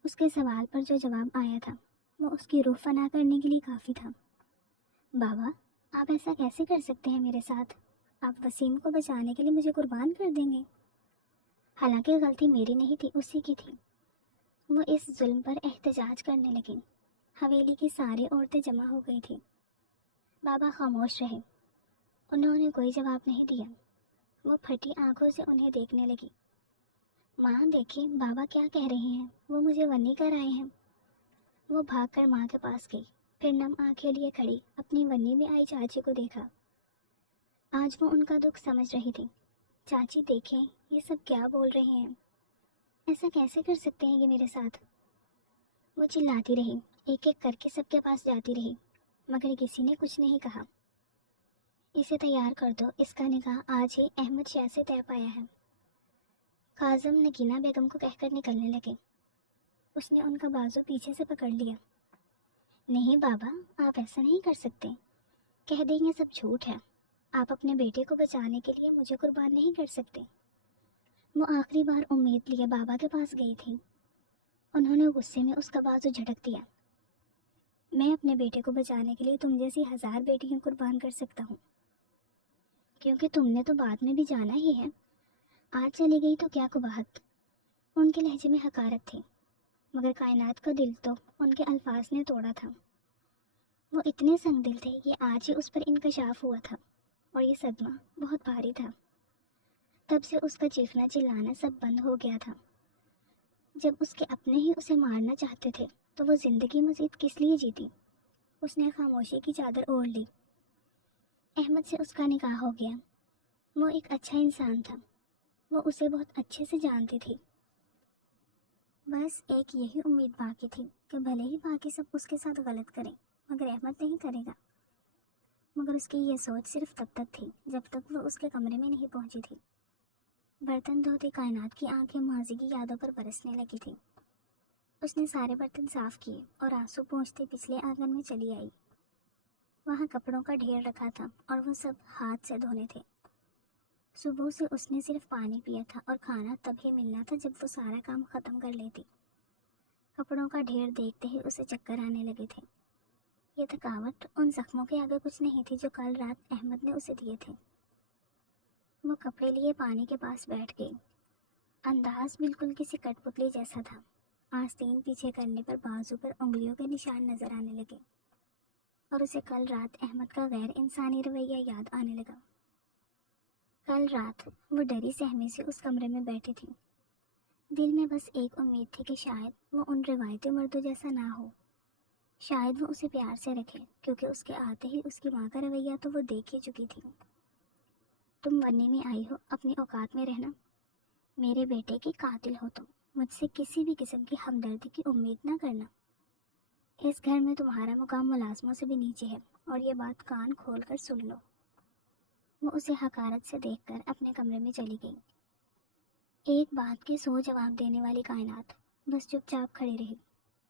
اس کے سوال پر جو جواب آیا تھا وہ اس کی روح فنا کرنے کے لیے کافی تھا. بابا, آپ ایسا کیسے کر سکتے ہیں میرے ساتھ؟ آپ وسیم کو بچانے کے لیے مجھے قربان کر دیں گے. حالانکہ غلطی میری نہیں تھی, اسی کی تھی. وہ اس ظلم پر احتجاج کرنے لگیں. حویلی کی ساری عورتیں جمع ہو گئی تھیں. بابا خاموش رہے، انہوں نے کوئی جواب نہیں دیا۔ وہ پھٹی آنکھوں سے انہیں دیکھنے لگی۔ ماں دیکھیں بابا کیا کہہ رہے ہیں، وہ مجھے ونی کر آئے ہیں۔ وہ بھاگ کر ماں کے پاس گئی، پھر نم آنکھیں لیے کھڑی اپنی ونی میں آئی چاچی کو دیکھا۔ آج وہ ان کا دکھ سمجھ رہی تھی۔ چاچی دیکھیں یہ سب کیا بول رہے ہیں، ایسا کیسے کر سکتے ہیں یہ میرے ساتھ؟ وہ چلاتی رہی، ایک ایک کر کے سب کے پاس جاتی رہی، مگر کسی نے کچھ نہیں کہا۔ اسے تیار کر دو، اس کا نکاح آج ہی احمد شاہ سے طے پایا ہے، کاظم نگینہ بیگم کو کہہ کر نکلنے لگے۔ اس نے ان کا بازو پیچھے سے پکڑ لیا۔ نہیں بابا، آپ ایسا نہیں کر سکتے، کہہ دیں یہ سب جھوٹ ہے، آپ اپنے بیٹے کو بچانے کے لیے مجھے قربان نہیں کر سکتے۔ وہ آخری بار امید لیے بابا کے پاس گئی تھی۔ انہوں نے غصے میں اس کا بازو جھٹک دیا۔ میں اپنے بیٹے کو بچانے کے لیے تم جیسی 1000 بیٹیاں قربان کر سکتا ہوں، کیونکہ تم نے تو بعد میں بھی جانا ہی ہے، آج چلی گئی تو کیا قباحت۔ ان کے لہجے میں حقارت تھی، مگر کائنات کا دل تو ان کے الفاظ نے توڑا تھا۔ وہ اتنے سنگ دل تھے کہ آج ہی اس پر انکشاف ہوا تھا، اور یہ صدمہ بہت بھاری تھا۔ تب سے اس کا چیخنا چلانا سب بند ہو گیا تھا۔ جب اس کے اپنے ہی اسے مارنا چاہتے تھے تو وہ زندگی مزید کس لیے جیتی؟ اس نے خاموشی کی چادر اوڑھ لی۔ احمد سے اس کا نکاح ہو گیا۔ وہ ایک اچھا انسان تھا، وہ اسے بہت اچھے سے جانتی تھی۔ بس ایک یہی امید باقی تھی کہ بھلے ہی باقی سب اس کے ساتھ غلط کریں مگر احمد نہیں کرے گا۔ مگر اس کی یہ سوچ صرف تب تک تھی جب تک وہ اس کے کمرے میں نہیں پہنچی تھی۔ برتن دھوتی کائنات کی آنکھیں ماضی کی یادوں پر برسنے لگی تھی۔ اس نے سارے برتن صاف کیے اور آنسو پونچھتے پچھلے آنگن میں چلی آئی۔ وہاں کپڑوں کا ڈھیر رکھا تھا اور وہ سب ہاتھ سے دھونے تھے۔ صبح سے اس نے صرف پانی پیا تھا اور کھانا تب ہی ملنا تھا جب وہ سارا کام ختم کر لیتی۔ کپڑوں کا ڈھیر دیکھتے ہی اسے چکر آنے لگے تھے۔ یہ تھکاوٹ ان زخموں کے آگے کچھ نہیں تھی جو کل رات احمد نے اسے دیے تھے۔ وہ کپڑے لیے پانی کے پاس بیٹھ گئی۔ انداز بالکل کسی کٹ پتلی جیسا تھا۔ آستین پیچھے کرنے پر بازو پر انگلیوں کے نشان نظر آنے لگے، اور اسے کل رات احمد کا غیر انسانی رویہ یاد آنے لگا۔ کل رات وہ ڈری سہمی سے اس کمرے میں بیٹھی تھی۔ دل میں بس ایک امید تھی کہ شاید وہ ان روایتی مردوں جیسا نہ ہو، شاید وہ اسے پیار سے رکھے، کیونکہ اس کے آتے ہی اس کی ماں کا رویہ تو وہ دیکھ ہی چکی تھی۔ تم ورنی میں آئی ہو اپنی اوقات میں رہنا، میرے بیٹے کی قاتل ہو تم، مجھ سے کسی بھی قسم کی ہمدردی کی امید نہ کرنا۔ اس گھر میں تمہارا مقام ملازموں سے بھی نیچے ہے، اور یہ بات کان کھول کر سن لو۔ وہ اسے حقارت سے دیکھ کر اپنے کمرے میں چلی گئی۔ ایک بات کی سو جواب دینے والی کائنات بس چپ چاپ کھڑی رہی،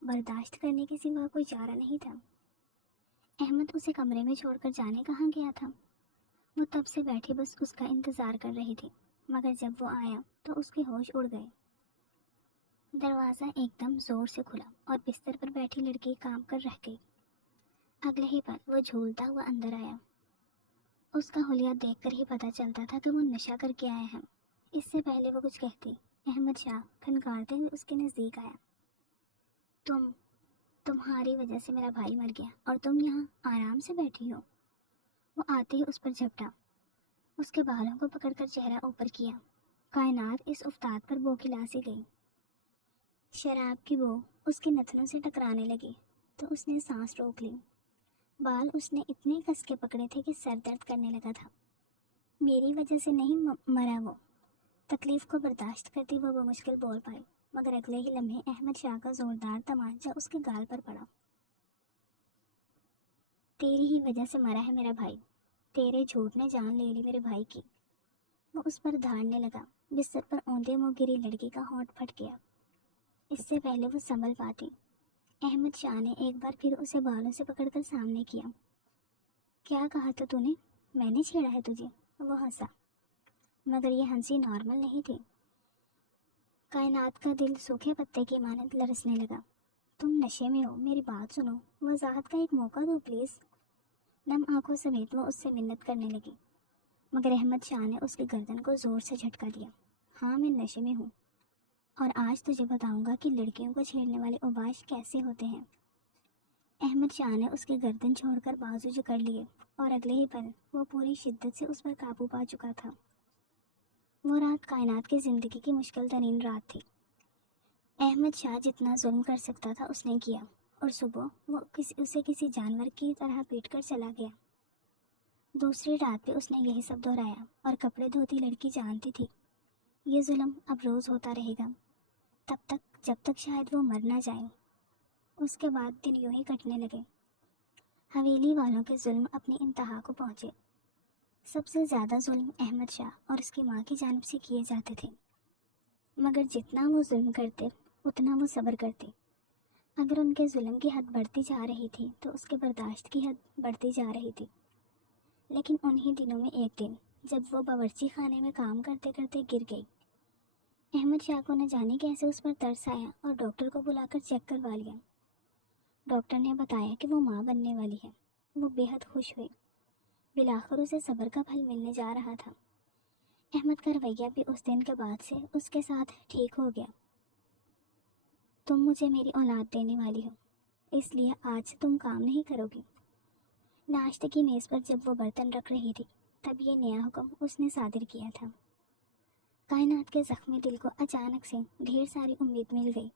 برداشت کرنے کے سوا کوئی چارہ نہیں تھا۔ احمد اسے کمرے میں چھوڑ کر جانے کہاں گیا تھا؟ وہ تب سے بیٹھی بس اس کا انتظار کر رہی تھی، مگر جب وہ آیا تو اس کے ہوش اڑ گئے۔ دروازہ ایک دم زور سے کھلا اور بستر پر بیٹھی لڑکی کام کر رہ گئی۔ اگلے ہی پل وہ جھولتا ہوا اندر آیا۔ اس کا حلیہ دیکھ کر ہی پتہ چلتا تھا کہ وہ نشہ کر کے آیا ہے۔ اس سے پہلے وہ کچھ کہتی، احمد شاہ کھنکارتے ہوئے اس کے نزدیک آیا۔ تمہاری وجہ سے میرا بھائی مر گیا اور تم یہاں آرام سے بیٹھی ہو۔ وہ آتے ہی اس پر جھپٹا، اس کے بالوں کو پکڑ کر چہرہ اوپر کیا۔ کائنات اس افتاد پر بوکھلا سی گئی۔ شراب کی بو اس کے نتنوں سے ٹکرانے لگی تو اس نے سانس روک لی۔ بال اس نے اتنے کس کے پکڑے تھے کہ سر درد کرنے لگا تھا۔ میری وجہ سے نہیں مرا وہ، تکلیف کو برداشت کرتی وہ مشکل بول پائی، مگر اگلے ہی لمحے احمد شاہ کا زوردار تمانچہ اس کے گال پر پڑا۔ تیری ہی وجہ سے مرا ہے میرا بھائی، تیرے جھوٹ نے جان لے لی میرے بھائی کی۔ وہ اس پر دھاڑنے لگا۔ بستر پر اوندے منہ گری لڑکی کا ہونٹ پھٹ گیا۔ اس سے پہلے وہ سنبھل پاتی، احمد شاہ نے ایک بار پھر اسے بالوں سے پکڑ کر سامنے کیا۔ کیا کہا تو نے؟ میں نے چھیڑا ہے تجھے؟ وہ ہنسا، مگر یہ ہنسی نارمل نہیں تھی۔ کائنات کا دل سوکھے پتے کی مانند لرزنے لگا۔ تم نشے میں ہو، میری بات سنو، وضاحت کا ایک موقع دو پلیز۔ نم آنکھوں سمیت وہ اس سے منت کرنے لگی، مگر احمد شاہ نے اس کی گردن کو زور سے جھٹکا دیا۔ ہاں میں نشے میں ہوں، اور آج تجھے بتاؤں گا کہ لڑکیوں کو چھیڑنے والے اوباش کیسے ہوتے ہیں۔ احمد شاہ نے اس کے گردن چھوڑ کر بازو جکڑ لیے اور اگلے ہی پل وہ پوری شدت سے اس پر قابو پا چکا تھا۔ وہ رات کائنات کی زندگی کی مشکل ترین رات تھی۔ احمد شاہ جتنا ظلم کر سکتا تھا اس نے کیا، اور صبح وہ اسے کسی جانور کی طرح پیٹ کر چلا گیا۔ دوسری رات بھی اس نے یہی سب دہرایا اور کپڑے دھوتی لڑکی جانتی تھی یہ ظلم اب روز ہوتا رہے گا، تب تک جب تک شاید وہ مر نہ جائے۔ اس کے بعد دن یوں ہی کٹنے لگے۔ حویلی والوں کے ظلم اپنی انتہا کو پہنچے۔ سب سے زیادہ ظلم احمد شاہ اور اس کی ماں کی جانب سے کیے جاتے تھے، مگر جتنا وہ ظلم کرتے اتنا وہ صبر کرتے۔ اگر ان کے ظلم کی حد بڑھتی جا رہی تھی تو اس کے برداشت کی حد بڑھتی جا رہی تھی۔ لیکن انہی دنوں میں ایک دن جب وہ باورچی خانے میں کام کرتے کرتے گر گئی، احمد شاہ کو نہ جانے کیسے اس پر ترس آیا اور ڈاکٹر کو بلا کر چیک کروا لیا۔ ڈاکٹر نے بتایا کہ وہ ماں بننے والی ہے۔ وہ بے حد خوش ہوئی۔ بالآخر اسے صبر کا پھل ملنے جا رہا تھا۔ احمد کا رویہ بھی اس دن کے بعد سے اس کے ساتھ ٹھیک ہو گیا۔ تم مجھے میری اولاد دینے والی ہو، اس لیے آج سے تم کام نہیں کرو گی۔ ناشتے کی میز پر جب وہ برتن رکھ رہی تھی تب یہ نیا حکم اس نے صادر کیا تھا۔ کائنات کے زخمی دل کو اچانک سے ڈھیر ساری امید مل گئی۔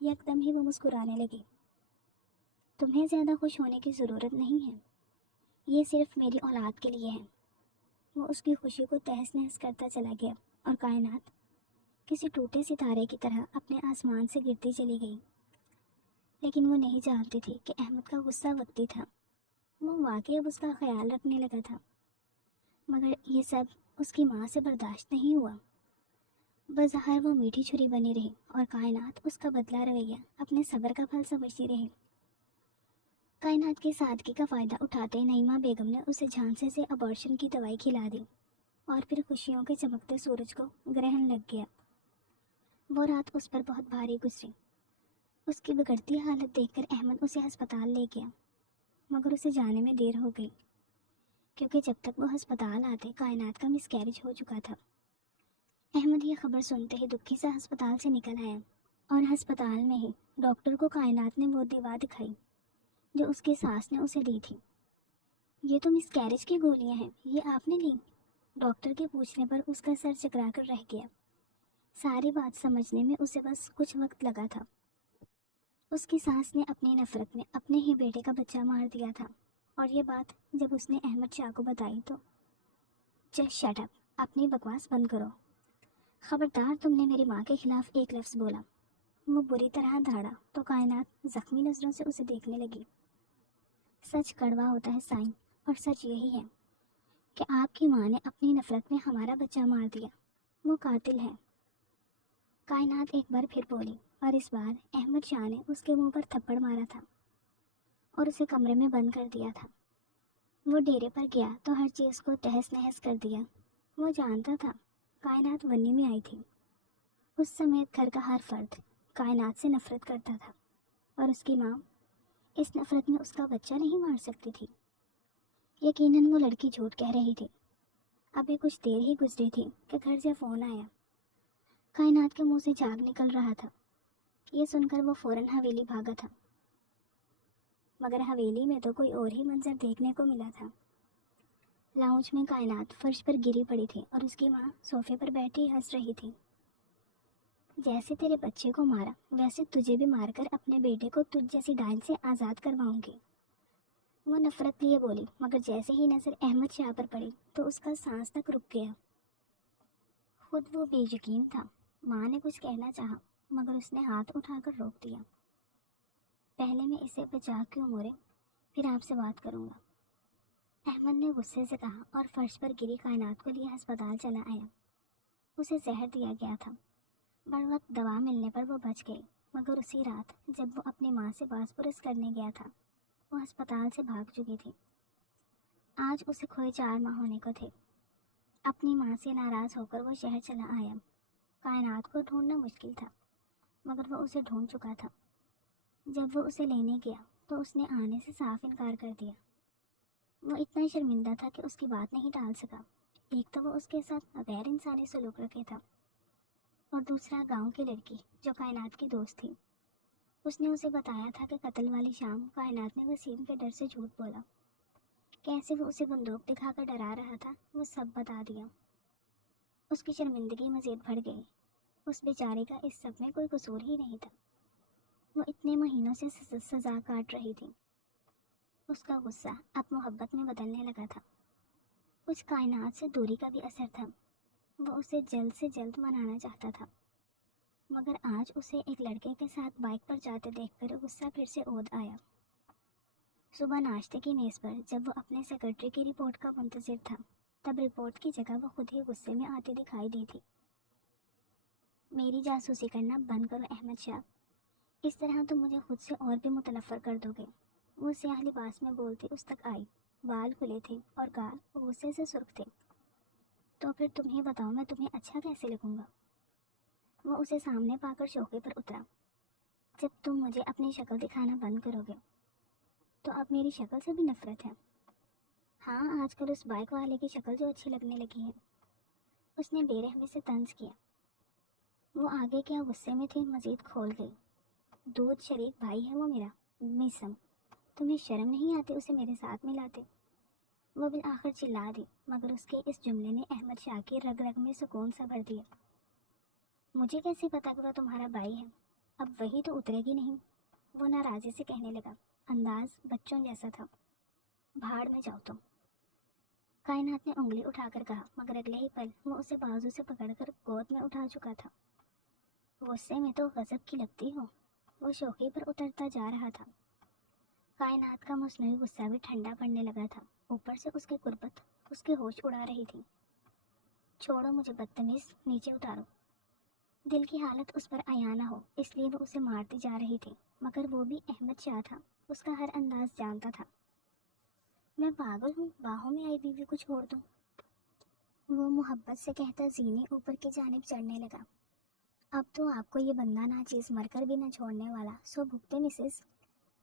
یکدم ہی وہ مسکرانے لگی۔ تمہیں زیادہ خوش ہونے کی ضرورت نہیں ہے، یہ صرف میری اولاد کے لیے ہے۔ وہ اس کی خوشی کو تہس نہس کرتا چلا گیا اور کائنات کسی ٹوٹے ستارے کی طرح اپنے آسمان سے گرتی چلی گئی۔ لیکن وہ نہیں جانتی تھی کہ احمد کا غصہ وقتی تھا۔ وہ واقعی اب اس کا خیال رکھنے لگا تھا، مگر یہ سب اس کی ماں سے برداشت نہیں ہوا۔ بظاہر وہ میٹھی چھری بنی رہی اور کائنات اس کا بدلہ رویہ اپنے صبر کا پھل سمجھتی رہی۔ کائنات کی سادگی کا فائدہ اٹھاتے نعیمہ بیگم نے اسے جھانسے سے ابارشن کی دوائی کھلا دی اور پھر خوشیوں کے چمکتے سورج کو گرہن لگ گیا۔ وہ رات اس پر بہت بھاری گزری۔ اس کی بگڑتی حالت دیکھ کر احمد اسے ہسپتال لے گیا، مگر اسے جانے میں دیر ہو گئی، کیونکہ جب تک وہ ہسپتال آتے کائنات کا مسکیریج ہو چکا تھا۔ احمد یہ خبر سنتے ہی دکھی سے ہسپتال سے نکل آیا، اور ہسپتال میں ہی ڈاکٹر کو کائنات نے وہ دوا دکھائی جو اس کی ساس نے اسے دی تھی۔ یہ تو مسکیریج کی گولیاں ہیں، یہ آپ نے لی؟ ڈاکٹر کے پوچھنے پر اس کا سر چکرا کر رہ گیا۔ ساری بات سمجھنے میں اسے بس کچھ وقت لگا تھا۔ اس کی ساس نے اپنی نفرت میں اپنے ہی بیٹے کا بچہ مار دیا تھا، اور یہ بات جب اس نے احمد شاہ کو بتائی تو جسٹ شٹ اپ، اپنی بکواس بند کرو، خبردار تم نے میری ماں کے خلاف ایک لفظ بولا۔ وہ بری طرح دھاڑا تو کائنات زخمی نظروں سے اسے دیکھنے لگی۔ سچ کڑوا ہوتا ہے سائن، اور سچ یہی ہے کہ آپ کی ماں نے اپنی نفرت میں ہمارا بچہ مار دیا، وہ قاتل ہے۔ کائنات ایک بار پھر بولی، اور اس بار احمد شاہ نے اس کے منہ پر تھپڑ مارا تھا اور اسے کمرے میں بند کر دیا تھا۔ وہ ڈیرے پر گیا تو ہر چیز کو تہس نہس کر دیا۔ وہ جانتا تھا کائنات ونی میں آئی تھی۔ اس سمیت گھر کا ہر فرد کائنات سے نفرت کرتا تھا، اور اس کی ماں اس نفرت میں اس کا بچہ نہیں مار سکتی تھی۔ یقیناً وہ لڑکی جھوٹ کہہ رہی تھی۔ ابھی کچھ دیر ہی گزری تھی کہ گھر سے فون آیا۔ کائنات کے منہ سے جھاگ نکل رہا تھا۔ یہ سن کر وہ فوراً حویلی بھاگا تھا، مگر حویلی میں تو کوئی اور ہی منظر دیکھنے کو ملا تھا۔ لاؤنج میں کائنات فرش پر گری پڑی تھی اور اس کی ماں صوفے پر بیٹھی ہنس رہی تھی۔ جیسے تیرے بچے کو مارا ویسے تجھے بھی مار کر اپنے بیٹے کو تجھ جیسی ڈائن سے آزاد کرواؤں گی، وہ نفرت لیے بولی، مگر جیسے ہی نظر احمد شاہ پر پڑی تو اس کا سانس تک رک گیا۔ خود وہ بے یقین تھا۔ ماں نے کچھ کہنا چاہا، مگر اس نے ہاتھ اٹھا کر روک دیا۔ پہلے میں اسے بچا کیوں مورے، پھر آپ سے بات کروں گا، احمد نے غصے سے کہا، اور فرش پر گری کائنات کو لیے ہسپتال چلا آیا۔ اسے زہر دیا گیا تھا۔ بر وقت دوا ملنے پر وہ بچ گئی، مگر اسی رات جب وہ اپنی ماں سے باس پرس کرنے گیا تھا وہ ہسپتال سے بھاگ چکی تھی۔ آج اسے کھوئے 4 ماہ ہونے کو تھے۔ اپنی ماں سے ناراض ہو کر وہ شہر چلا آیا۔ کائنات کو ڈھونڈنا مشکل تھا، مگر وہ اسے ڈھونڈ چکا تھا۔ جب وہ اسے لینے گیا تو اس نے آنے سے صاف انکار کر دیا۔ وہ اتنا شرمندہ تھا کہ اس کی بات نہیں ٹال سکا۔ ایک تو وہ اس کے ساتھ غیر انسانی سلوک رکھے تھا، اور دوسرا گاؤں کی لڑکی جو کائنات کی دوست تھی۔ اس نے اسے بتایا تھا کہ قتل والی شام کائنات نے وسیم کے ڈر سے جھوٹ بولا، کیسے وہ اسے بندوق دکھا کر ڈرا رہا تھا، وہ سب بتا دیا۔ اس کی شرمندگی مزید بڑھ گئی، اس بیچارے کا اس سب میں کوئی قصور ہی نہیں تھا، وہ اتنے مہینوں سے سزا کاٹ رہی تھی۔ اس کا غصہ اب محبت میں بدلنے لگا تھا، کچھ کائنات سے دوری کا بھی اثر تھا، وہ اسے جلد سے جلد منانا چاہتا تھا، مگر آج اسے ایک لڑکے کے ساتھ بائک پر جاتے دیکھ کر غصہ پھر سے عود آیا۔ صبح ناشتے کی میز پر جب وہ اپنے سیکرٹری کی رپورٹ کا منتظر تھا، تب رپورٹ کی جگہ وہ خود ہی غصے میں آتی دکھائی دی تھی۔ میری جاسوسی کرنا بند کرو احمد شاہ، اس طرح تم مجھے خود سے اور بھی متنفر کر دو گے۔ وہ سیاہ لباس میں بولتی اس تک آئی، بال کھلے تھے اور گال غصے سے سرخ تھے۔ تو پھر تم ہی بتاؤ میں تمہیں اچھا کیسے لگوں گا؟ وہ اسے سامنے پا کر چوکے پر اترا۔ جب تم مجھے اپنی شکل دکھانا بند کرو گے تو اب میری شکل سے بھی نفرت ہے؟ ہاں، آج کل اس بائک والے کی شکل جو اچھی لگنے لگی ہے، اس نے بے رحمی سے طنز کیا۔ وہ آگے کیا غصے میں تھی مزید کھول گئی۔ دودھ شریک بھائی ہے وہ میرا، میسم، تمہیں شرم نہیں آتی اسے میرے ساتھ ملاتے؟ وہ بالآخر چلا دی، مگر اس کے اس جملے نے احمد شاہ کی رگ رگ میں سکون سا بھر دیا۔ مجھے کیسے پتا کہ وہ تمہارا بھائی ہے؟ اب وہی تو اترے گی نہیں، وہ ناراضی سے کہنے لگا، انداز بچوں جیسا تھا۔ بھاڑ میں جاؤ تم، کائنات نے انگلی اٹھا کر کہا، مگر اگلے ہی پل وہ اسے بازو سے پکڑ کر گود میں اٹھا چکا تھا۔ غصے میں تو غضب کی لگتی ہو، وہ شوخی پر اترتا جا رہا تھا۔ کائنات کا مصنوعی غصہ بھی ٹھنڈا پڑنے لگا تھا، اوپر سے اس کی قربت اس کے ہوش اڑا رہی تھی۔ چھوڑو مجھے بدتمیز، نیچے اتارو۔ دل کی حالت اس پر عیاں نہ ہو اس لیے وہ اسے مارتی جا رہی تھی، مگر وہ بھی احمد شاہ تھا، اس کا ہر انداز جانتا تھا۔ میں پاگل ہوں باہوں میں آئی بیوی کو چھوڑ دوں؟ وہ محبت سے کہتا زینے اوپر کی جانب چڑھنے لگا۔ اب تو آپ کو یہ بندہ ناچیز مر کر بھی نہ چھوڑنے والا، سو بھگتے مسز۔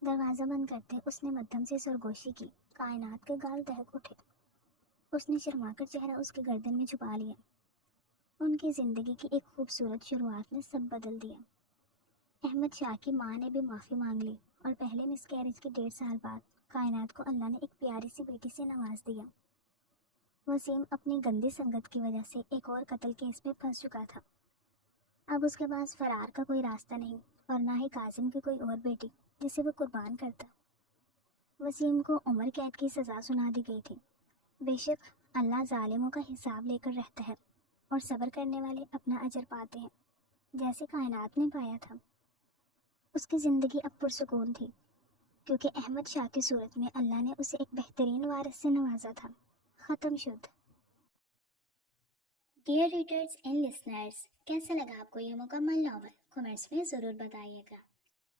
دروازہ بند کرتے اس نے مدھم سے سرگوشی کی، کائنات کے گال دہک اٹھے۔ اس نے شرما کر چہرہ اس کی گردن میں چھپا لیا۔ ان کی زندگی کی ایک خوبصورت شروعات نے سب بدل دیا۔ احمد شاہ کی ماں نے بھی معافی مانگ لی، اور پہلے مس کیریج کے 1.5 سال بعد کائنات کو اللہ نے ایک پیاری سی بیٹی سے نواز دیا۔ وسیم اپنی گندی سنگت کی وجہ سے ایک اور قتل کیس میں پھنس چکا تھا۔ اب اس کے پاس فرار کا کوئی راستہ نہیں، اور نہ ہی کاظم کی کوئی اور بیٹی جسے وہ قربان کرتا۔ وسیم کو عمر قید کی سزا سنا دی گئی تھی۔ بے شک اللہ ظالموں کا حساب لے کر رہتا ہے، اور صبر کرنے والے اپنا اجر پاتے ہیں، جیسے کائنات نے پایا تھا۔ اس کی زندگی اب پرسکون تھی، کیونکہ احمد شاہ کی صورت میں اللہ نے اسے ایک بہترین وارث سے نوازا تھا۔ ختم شد۔ ڈیئر ریڈرز اینڈ لسنرز، کیسا لگا آپ کو یہ مکمل ناول؟ کمنٹس میں ضرور بتائیے گا۔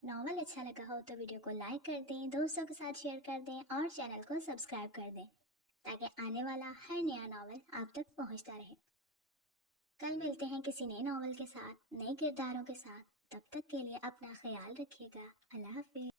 ناول اچھا لگا ہو تو ویڈیو کو لائک کر دیں، دوستوں کے ساتھ شیئر کر دیں، اور چینل کو سبسکرائب کر دیں تاکہ آنے والا ہر نیا ناول آپ تک پہنچتا رہے۔ کل ملتے ہیں کسی نئے ناول کے ساتھ، نئے کرداروں کے ساتھ۔ تب تک کے لیے اپنا خیال رکھیے گا۔ اللہ حافظ۔